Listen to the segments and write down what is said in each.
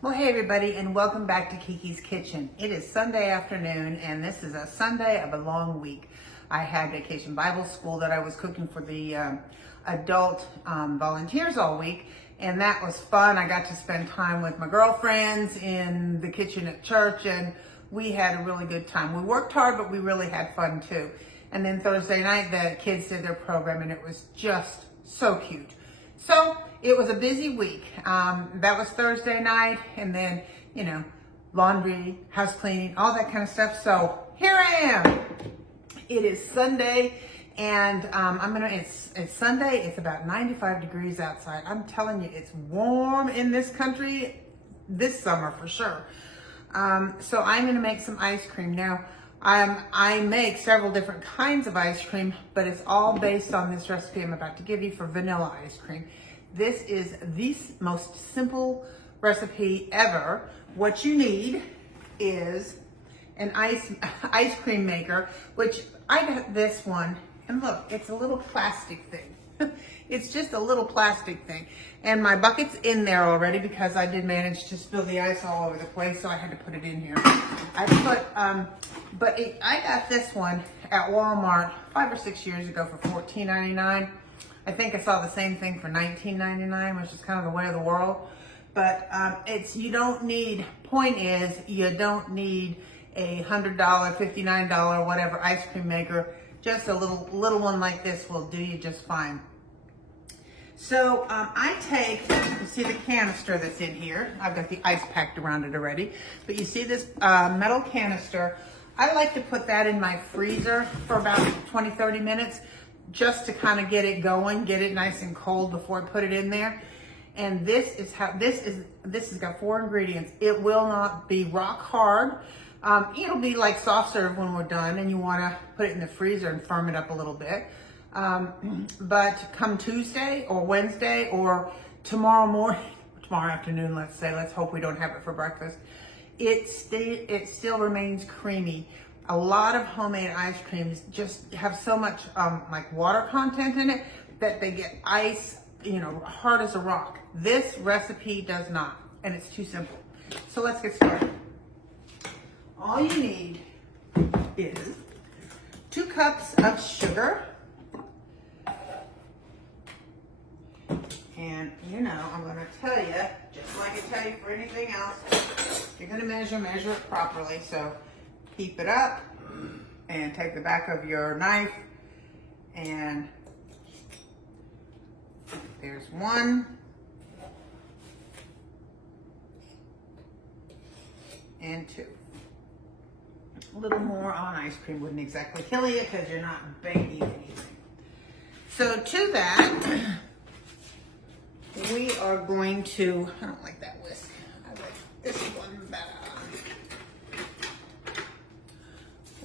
Well, hey everybody, and welcome back to Kiki's Kitchen. It is Sunday afternoon, and this is a Sunday of a long week. I had Vacation Bible School that I was cooking for the adult volunteers all week, and that was fun. I got to spend time with my girlfriends in the kitchen at church, and we had a really good time. We worked hard, but we really had fun too. And then Thursday night, the kids did their program, and it was just so cute. So it was a busy week. That was Thursday night, and then, laundry, house cleaning, all that kind of stuff. So here I am. It is Sunday, and it's Sunday. It's about 95 degrees outside. I'm telling you, it's warm in this country this summer for sure. So I'm gonna make some ice cream. Now, I make several different kinds of ice cream, but it's all based on this recipe I'm about to give you for vanilla ice cream. This is the most simple recipe ever. What you need is an ice cream maker, which I got this one, and look, it's a little plastic thing. It's just a little plastic thing. And my bucket's in there already because I did manage to spill the ice all over the place, so I had to put it in here. I got this one at Walmart 5 or 6 years ago for $14.99. I think I saw the same thing for $19.99, which is kind of the way of the world. But you don't need a $100, $59, whatever ice cream maker. Just a little one like this will do you just fine. So you see the canister that's in here. I've got the ice packed around it already. But you see this metal canister. I like to put that in my freezer for about 20, 30 minutes just to kind of get it going, get it nice and cold before I put it in there. And this has got 4 ingredients. It will not be rock hard. It'll be like soft serve when we're done, and you want to put it in the freezer and firm it up a little bit. But come Tuesday or Wednesday or tomorrow afternoon, let's hope we don't have it for breakfast, it still remains creamy. A lot of homemade ice creams just have so much like water content in it that they get ice, hard as a rock. This recipe does not, and it's too simple. So let's get started. All you need is 2 cups of sugar. And I'm going to tell you, just like I tell you for anything else, if you're going to measure it properly. So heap it up and take the back of your knife, and there's 1. And 2. A little more on ice cream wouldn't exactly kill you because you're not baking anything. So to that, we are going to, I don't like that whisk. I like this one better.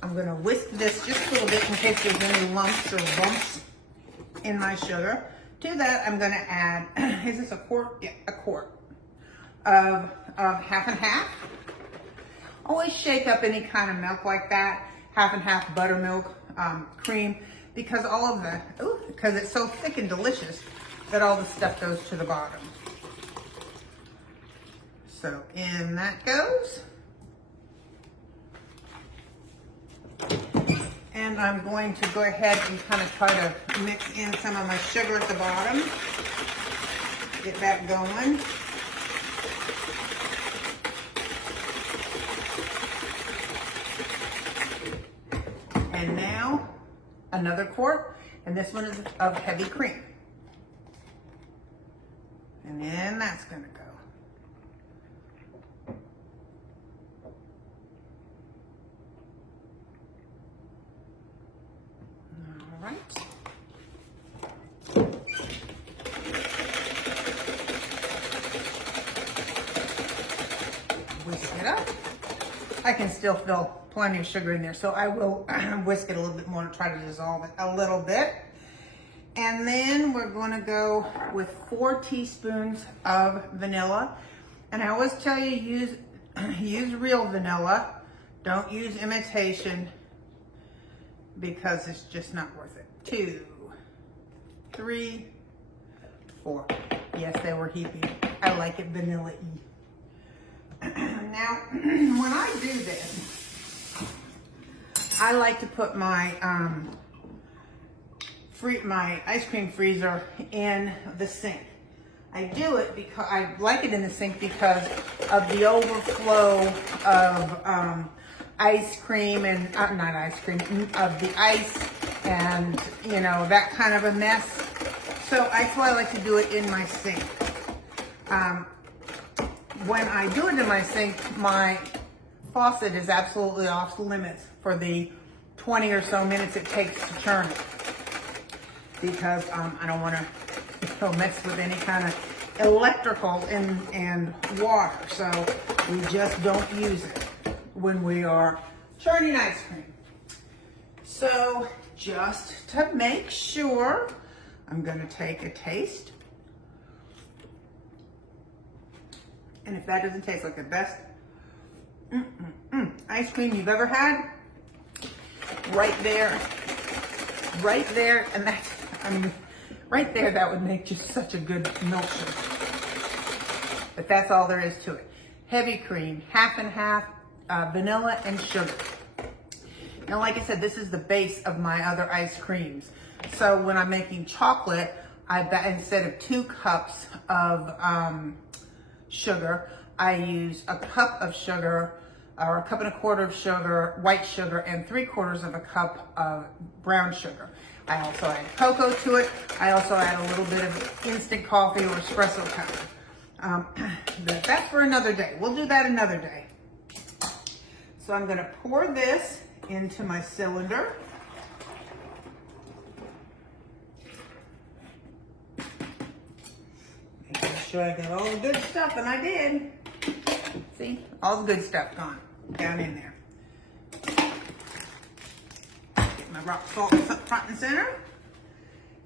I'm going to whisk this just a little bit in case there's any lumps or bumps in my sugar. To that, I'm going to add, is this a quart? Yeah, a quart of half and half. Always shake up any kind of milk like that, half and half buttermilk, cream, because because it's so thick and delicious that all the stuff goes to the bottom. So in that goes. And I'm going to go ahead and kind of try to mix in some of my sugar at the bottom. Get that going. And now another quart, and this one is of heavy cream. And then that's going to go. All right. Whisk it up. I can still feel plenty of sugar in there, so I will whisk it a little bit more to try to dissolve it a little bit. And then we're going to go with 4 teaspoons of vanilla. And I always tell you, use real vanilla. Don't use imitation because it's just not worth it. 2, 3, 4. Yes, they were heaping. I like it vanilla-y. when I do this, I like to put my my ice cream freezer in the sink. I do it because I like it in the sink because of the overflow of ice cream and not ice cream, of the ice and you know, that kind of a mess. So that's why I like to do it in my sink. When I do it in my sink, my faucet is absolutely off limits for the 20 or so minutes it takes to churn it, because I don't want to mess with any kind of electrical and water, so we just don't use it when we are churning ice cream. So just to make sure, I'm going to take a taste. And if that doesn't taste like the best ice cream you've ever had, right there, and that's, I mean, right there, that would make just such a good milkshake. But that's all there is to it. Heavy cream, half and half, vanilla and sugar. Now, like I said, this is the base of my other ice creams. So when I'm making chocolate, instead of 2 cups of sugar, I use a cup of sugar, or a cup and a quarter of sugar, white sugar, and 3/4 of a cup of brown sugar. I also add cocoa to it. I also add a little bit of instant coffee or espresso powder. That's for another day. We'll do that another day. So I'm gonna pour this into my cylinder. Making sure I got all the good stuff, and I did. See, all the good stuff gone down in there. Get my rock salt front and center.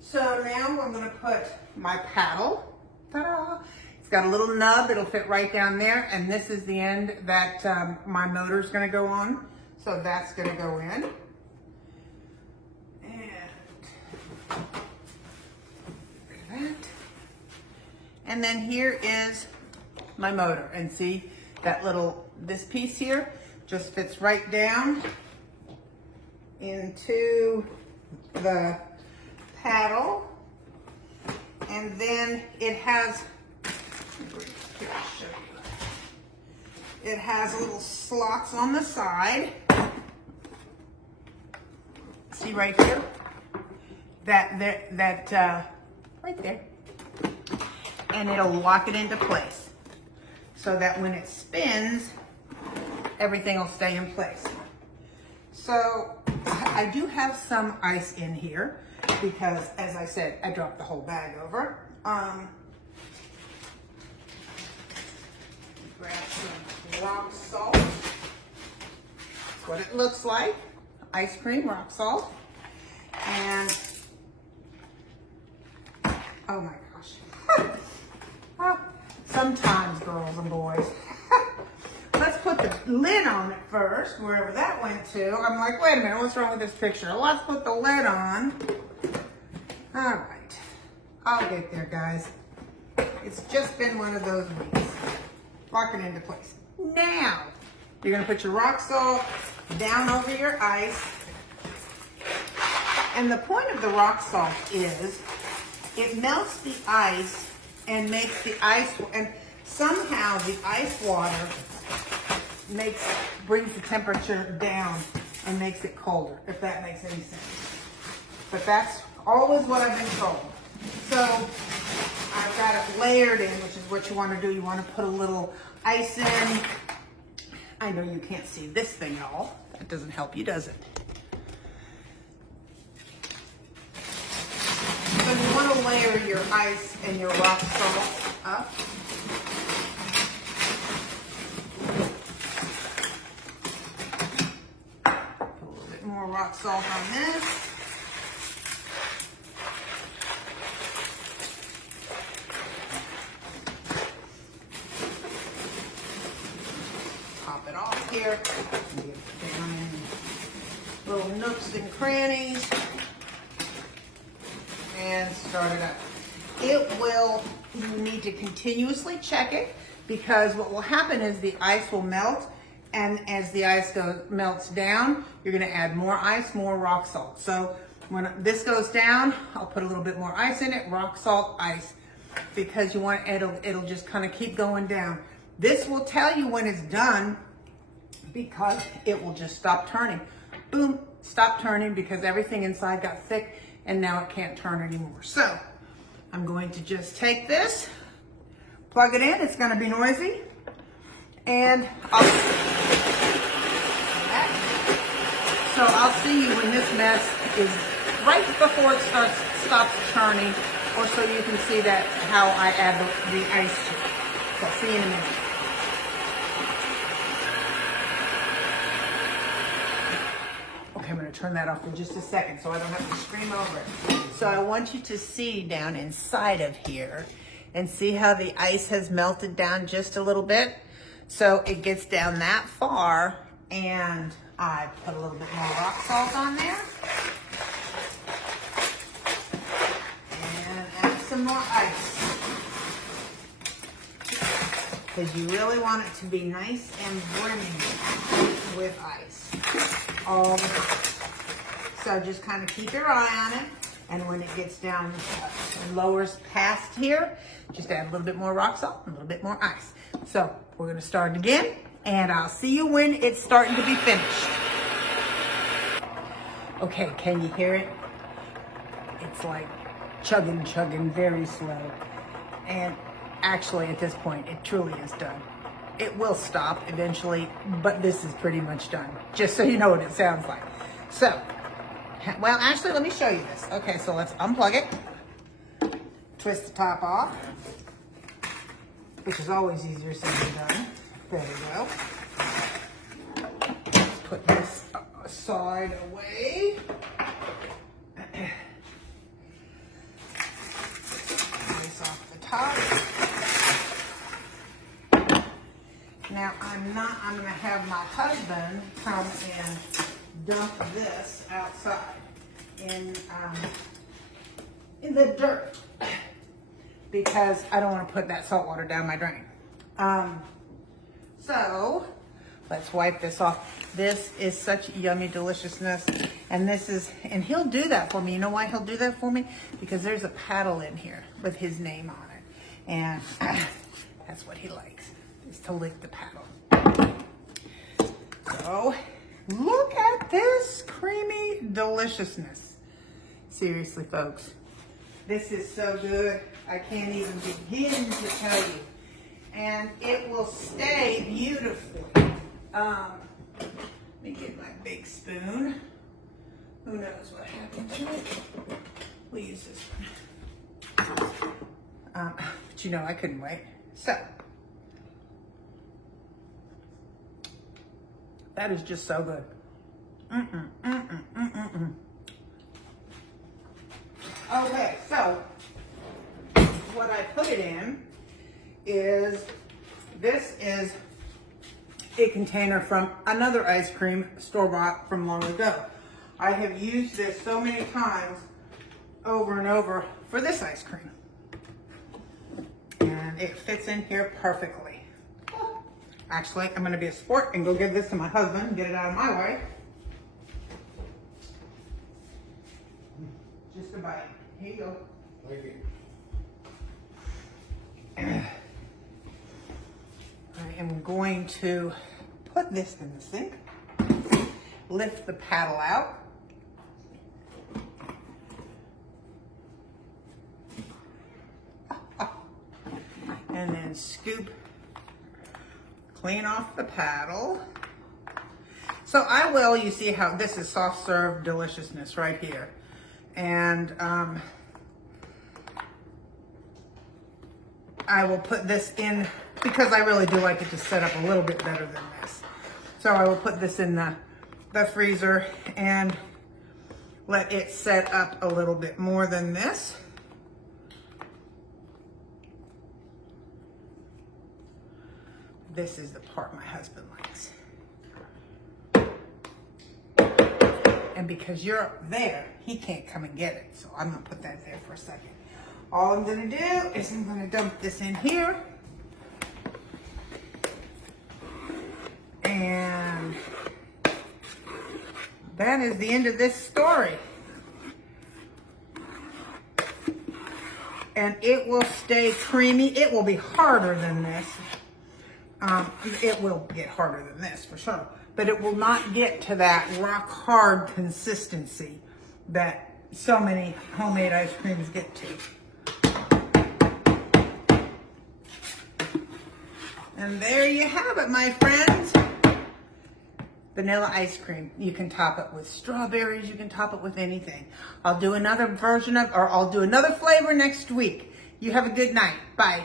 So now I'm going to put my paddle. Ta-da! It's got a little nub. It'll fit right down there, and this is the end that my motor's going to go on. So that's going to go in. And then here is my motor, and see that this piece here just fits right down into the paddle, and then it has, it has little slots on the side. See right here? Right there. And it'll lock it into place so that when it spins, everything will stay in place. So I do have some ice in here because, as I said, I dropped the whole bag over. Grab some rock salt. That's what it looks like. Ice cream, rock salt. And, oh my gosh. Sometimes, girls and boys. Let's put the lid on it first, wherever that went to. I'm like, wait a minute, what's wrong with this picture? Let's put the lid on. All right, I'll get there, guys. It's just been one of those weeks. Lock it into place. Now, you're gonna put your rock salt down over your ice. And the point of the rock salt is, it melts the ice and makes the ice, and somehow the ice water brings the temperature down and makes it colder, if that makes any sense. But that's always what I've been told. So I've got it layered in, which is what you want to do. You want to put a little ice in. I know you can't see this thing at all. That doesn't help you, does it? So you want to layer your ice and your rock salt up. Put a little bit more rock salt on this. Pop it off here. Get it down in little nooks and crannies. And start it up. It will, you need to continuously check it because what will happen is the ice will melt, and as the ice melts down, you're gonna add more ice, more rock salt. So when this goes down, I'll put a little bit more ice in it, rock salt, ice, because you want it'll just kind of keep going down. This will tell you when it's done because it will just stop turning. Boom, stop turning because everything inside got thick and now it can't turn anymore. So I'm going to just take this, plug it in, it's gonna be noisy, and I'll see you when this mess is right before it stops churning, or so you can see that how I add the ice to it. So I'll see you in a minute. Okay, I'm gonna turn that off for just a second so I don't have to scream over it. So I want you to see down inside of here and see how the ice has melted down just a little bit. So it gets down that far, and I put a little bit more rock salt on there. And add some more ice. Because you really want it to be nice and brimming with ice all the time. So just kind of keep your eye on it. And when it gets down and lowers past here, just add a little bit more rock salt and a little bit more ice. So we're gonna start again, and I'll see you when it's starting to be finished. Okay, can you hear it? It's like chugging, very slow. And actually at this point, it truly is done. It will stop eventually, but this is pretty much done, just so you know what it sounds like. So, well, actually, let me show you this. Okay, so let's unplug it, twist the top off, which is always easier said than done. There we go. Let's put this side away. This off the top. Now, I'm gonna have my husband come and dump this outside in the dirt because I don't want to put that salt water down my drain. So let's wipe this off. This is such yummy deliciousness, and and he'll do that for me. You know why he'll do that for me? Because there's a paddle in here with his name on it, and that's what he likes, is to lick the paddle. So look at this creamy deliciousness. Seriously, folks, this is so good. I can't even begin to tell you. And it will stay beautifully. Let me get my big spoon. Who knows what happened to it? We'll use this one. But you know, I couldn't wait. So, that is just so good. Okay, so what I put it in is, this is a container from another ice cream store-bought from long ago. I have used this so many times over and over for this ice cream. And it fits in here perfectly. Actually, I'm gonna be a sport and go give this to my husband and get it out of my way. Just a bite. Here you go. Thank you. I am going to put this in the sink, lift the paddle out, and then scoop clean off the paddle. So I will, you see how this is soft serve deliciousness right here. And I will put this in, because I really do like it to set up a little bit better than this. So I will put this in the freezer and let it set up a little bit more than this. This is the part my husband likes. And because you're there, he can't come and get it. So I'm gonna put that there for a second. All I'm gonna do is I'm gonna dump this in here. that is the end of this story. And it will stay creamy. It will be harder than this. It will get harder than this for sure. But it will not get to that rock hard consistency that so many homemade ice creams get to. And there you have it, my friends. Vanilla ice cream. You can top it with strawberries. You can top it with anything. I'll do another version of, or I'll do another flavor next week. You have a good night. Bye.